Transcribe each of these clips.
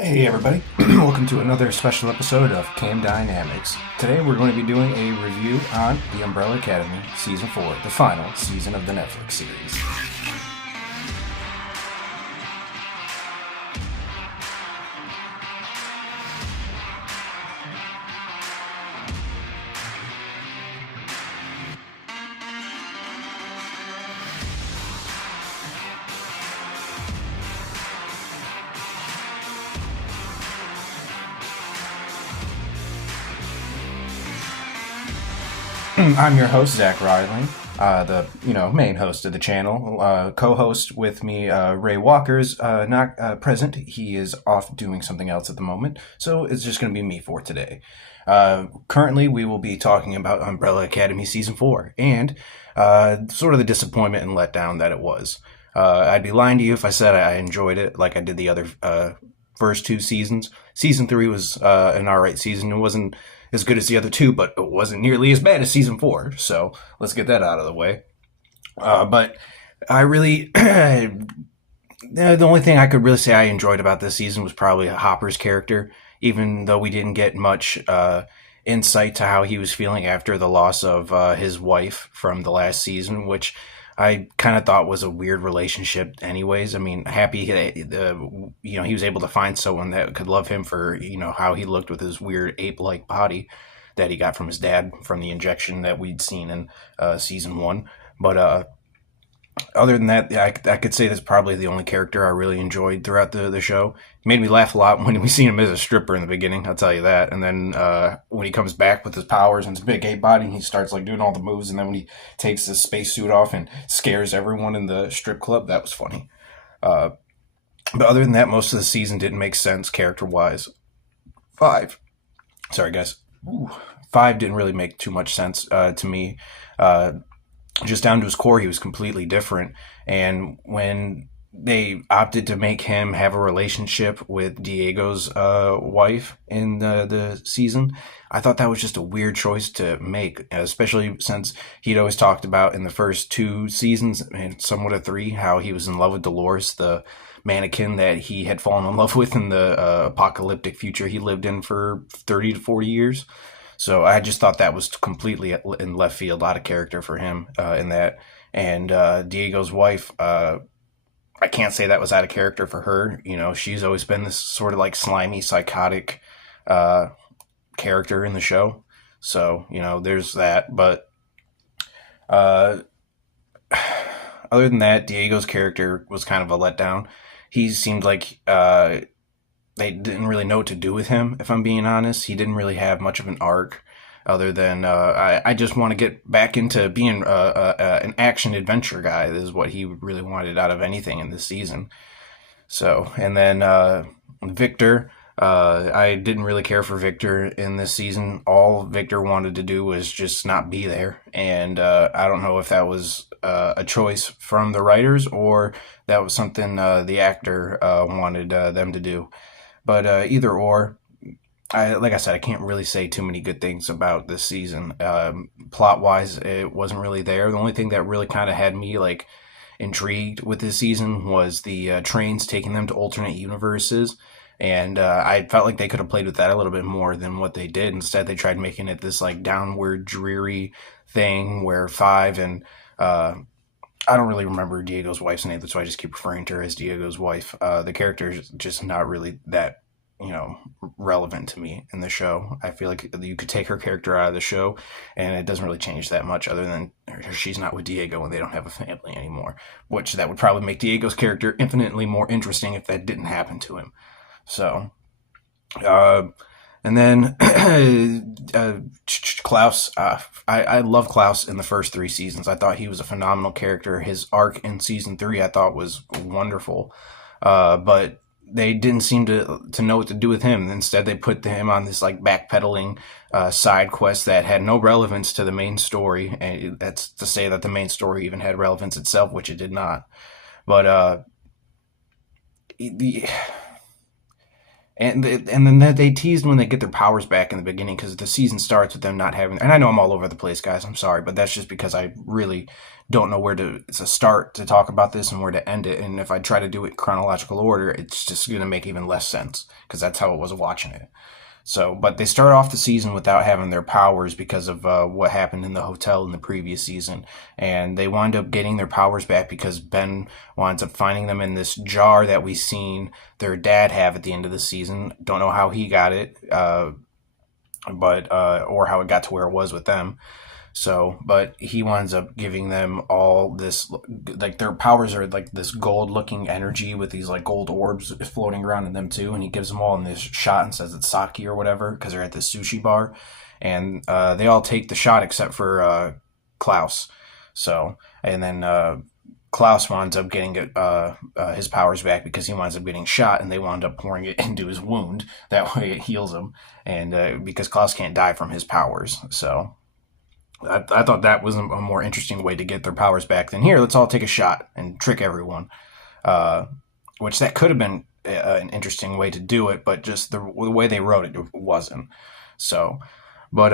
Hey everybody, welcome to another special episode of C.A.M Dynamics. Today we're going to be doing a review on The Umbrella Academy Season 4, the final season of the Netflix series. I'm your host, ZACK, the main host of the channel. Co-host with me, Ray Walker's not present. He is off doing something else at the moment, so it's just going to be me for today. Currently, we will be talking about Umbrella Academy Season 4 and sort of the disappointment and letdown that it was. I'd be lying to you if I said I enjoyed it like I did the other first two seasons. Season 3 was an alright season. It wasn't as good as the other two, but it wasn't nearly as bad as Season 4, so let's get that out of the way. But I really... the only thing I could really say I enjoyed about this season was probably Hopper's character, even though we didn't get much insight to how he was feeling after the loss of his wife from the last season, which I kind of thought was a weird relationship anyways. I mean, happy he was able to find someone that could love him for, how he looked with his weird ape-like body that he got from his dad from the injection that we'd seen in Season 1. But other than that, I could say that's probably the only character I really enjoyed throughout the show. It made me laugh a lot when we seen him as a stripper in the beginning, I'll tell you that. And then when he comes back with his powers and his big ape body, and he starts doing all the moves, and then when he takes his spacesuit off and scares everyone in the strip club, that was funny. But other than that, most of the season didn't make sense character-wise. 5. Sorry, guys. 5 didn't really make too much sense to me. Just down to his core, he was completely different. And when they opted to make him have a relationship with Diego's wife in the season, I thought that was just a weird choice to make, especially since he'd always talked about in the first 2 seasons, and somewhat of 3, how he was in love with Dolores, the mannequin that he had fallen in love with in the apocalyptic future he lived in for 30 to 40 years. So I just thought that was completely in left field, out of character for him in that. And Diego's wife, I can't say that was out of character for her. She's always been this sort of slimy, psychotic character in the show. So, there's that. But other than that, Diego's character was kind of a letdown. He seemed like... they didn't really know what to do with him, if I'm being honest. He didn't really have much of an arc other than I just want to get back into being an action adventure guy. This is what he really wanted out of anything in this season. So, and then Victor, I didn't really care for Victor in this season. All Victor wanted to do was just not be there. And I don't know if that was a choice from the writers or that was something the actor wanted them to do. But either or, like I said, I can't really say too many good things about this season. Plot-wise, it wasn't really there. The only thing that really kind of had me intrigued with this season was the trains taking them to alternate universes. And I felt like they could have played with that a little bit more than what they did. Instead, they tried making it this downward, dreary thing where 5 and... I don't really remember Diego's wife's name, that's why I just keep referring to her as Diego's wife. The character is just not really that, relevant to me in the show. I feel like you could take her character out of the show, and it doesn't really change that much other than she's not with Diego and they don't have a family anymore, which that would probably make Diego's character infinitely more interesting if that didn't happen to him. So... and then Klaus, I love Klaus in the first 3 seasons. I thought he was a phenomenal character. His arc in Season 3 I thought was wonderful. But they didn't seem to know what to do with him. Instead, they put him on this backpedaling side quest that had no relevance to the main story. And that's to say that the main story even had relevance itself, which it did not. But And then they teased when they get their powers back in the beginning, because the season starts with them not having. And I know I'm all over the place, guys. I'm sorry, but that's just because I really don't know where to start to talk about this and where to end it. And if I try to do it in chronological order, it's just going to make even less sense, because that's how it was watching it. So, but they start off the season without having their powers because of what happened in the hotel in the previous season. And they wind up getting their powers back because Ben winds up finding them in this jar that we seen their dad have at the end of the season. Don't know how he got it, but or how it got to where it was with them. So, but he winds up giving them all this, like, their powers are like this gold looking energy with these like gold orbs floating around in them too. And he gives them all in this shot and says it's sake or whatever, because they're at this sushi bar. And they all take the shot except for Klaus. So, and then Klaus winds up getting his powers back because he winds up getting shot, and they wind up pouring it into his wound. That way it heals him. And because Klaus can't die from his powers. So I thought that was a more interesting way to get their powers back than, here, let's all take a shot and trick everyone. Which that could have been an interesting way to do it, but just the way they wrote it wasn't. So, but,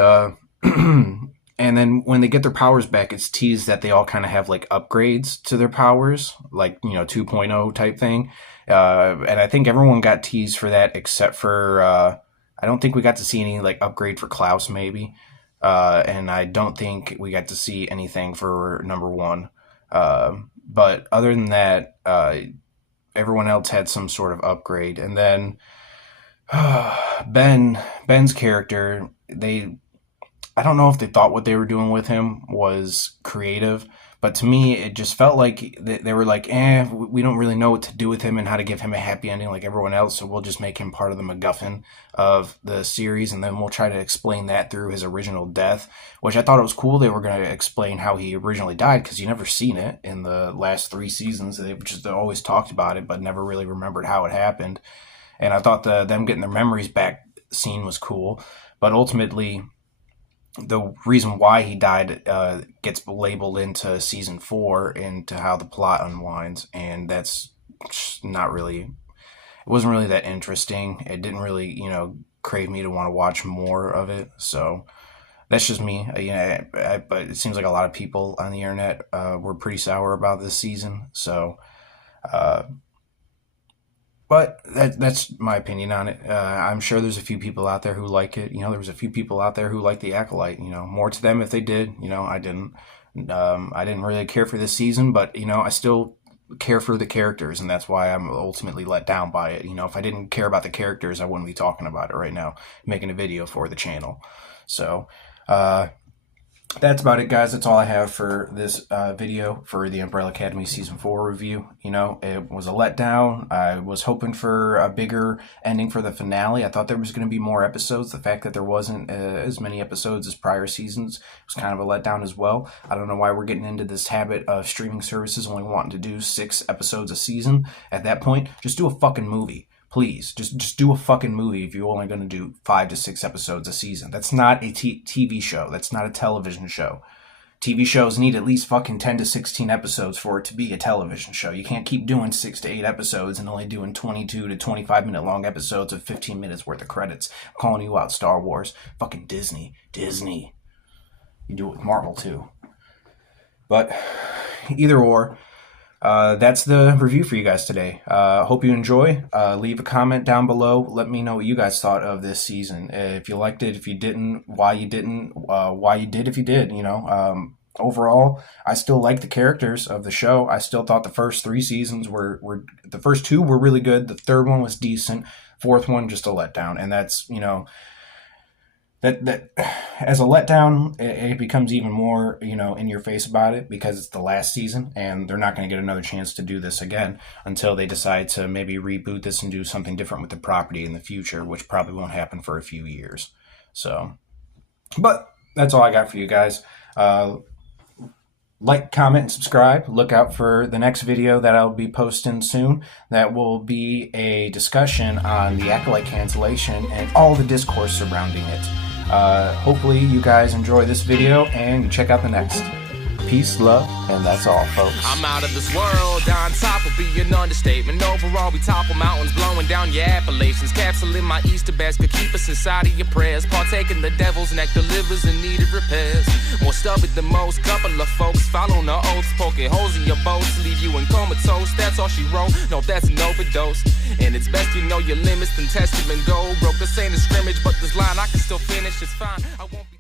and then when they get their powers back, it's teased that they all kind of have like upgrades to their powers, like, 2.0 type thing. And I think everyone got teased for that except for, I don't think we got to see any like upgrade for Klaus, maybe. And I don't think we got to see anything for number one. But other than that, everyone else had some sort of upgrade. And then Ben's character, I don't know if they thought what they were doing with him was creative, but to me, it just felt like they were like, we don't really know what to do with him and how to give him a happy ending like everyone else, so we'll just make him part of the MacGuffin of the series, and then we'll try to explain that through his original death, which I thought it was cool. They were going to explain how he originally died, because you never seen it in the last 3 seasons. They've just always talked about it, but never really remembered how it happened. And I thought them getting their memories back scene was cool, but ultimately the reason why he died gets labeled into season 4, into how the plot unwinds, and that's not really, it wasn't really that interesting. It didn't really, crave me to want to watch more of it. So that's just me. But it seems like a lot of people on the internet were pretty sour about this season. So, but that's my opinion on it. I'm sure there's a few people out there who like it. There was a few people out there who like the Acolyte. More to them if they did. I didn't. I didn't really care for this season, but I still care for the characters, and that's why I'm ultimately let down by it. If I didn't care about the characters, I wouldn't be talking about it right now, making a video for the channel. So, that's about it, guys. That's all I have for this video for the Umbrella Academy Season 4 review. It was a letdown. I was hoping for a bigger ending for the finale. I thought there was going to be more episodes. The fact that there wasn't as many episodes as prior seasons was kind of a letdown as well. I don't know why we're getting into this habit of streaming services only wanting to do 6 episodes a season. At that point, just do a fucking movie. Please, just do a fucking movie if you're only going to do 5 to 6 episodes a season. That's not a TV show. That's not a television show. TV shows need at least fucking 10 to 16 episodes for it to be a television show. You can't keep doing 6 to 8 episodes and only doing 22 to 25 minute long episodes of 15 minutes worth of credits. I'm calling you out, Star Wars. Fucking Disney. You do it with Marvel too. But either or, that's the review for you guys today. Hope you enjoy. Leave a comment down below. Let me know what you guys thought of this season. If you liked it, if you didn't, why you didn't, why you did if you did, Overall, I still like the characters of the show. I still thought the first 3 seasons were the first 2 were really good. The 3rd one was decent. 4th one, just a letdown. And that's, that as a letdown, it becomes even more, in your face about it, because it's the last season and they're not going to get another chance to do this again until they decide to maybe reboot this and do something different with the property in the future, which probably won't happen for a few years. So, but that's all I got for you guys. Like, comment, and subscribe. Look out for the next video that I'll be posting soon. That will be a discussion on the Acolyte cancellation and all the discourse surrounding it. Hopefully you guys enjoy this video and check out the next. Peace, love, and that's all, folks. I'm out of this world, on top will be an understatement. Overall, we topple mountains, blowing down your Appalachians. Capsuling my Easter basket, keep us inside of your prayers. Partaking the devil's nectar, livers in need of repairs. More stubborn than most, couple of folks following the oaths, poking holes in your boats, leave you in comatose. That's all she wrote, no, that's an overdose. And it's best you know your limits, then test them and go. Broke this ain't a scrimmage, but this line I can still finish, it's fine. I won't be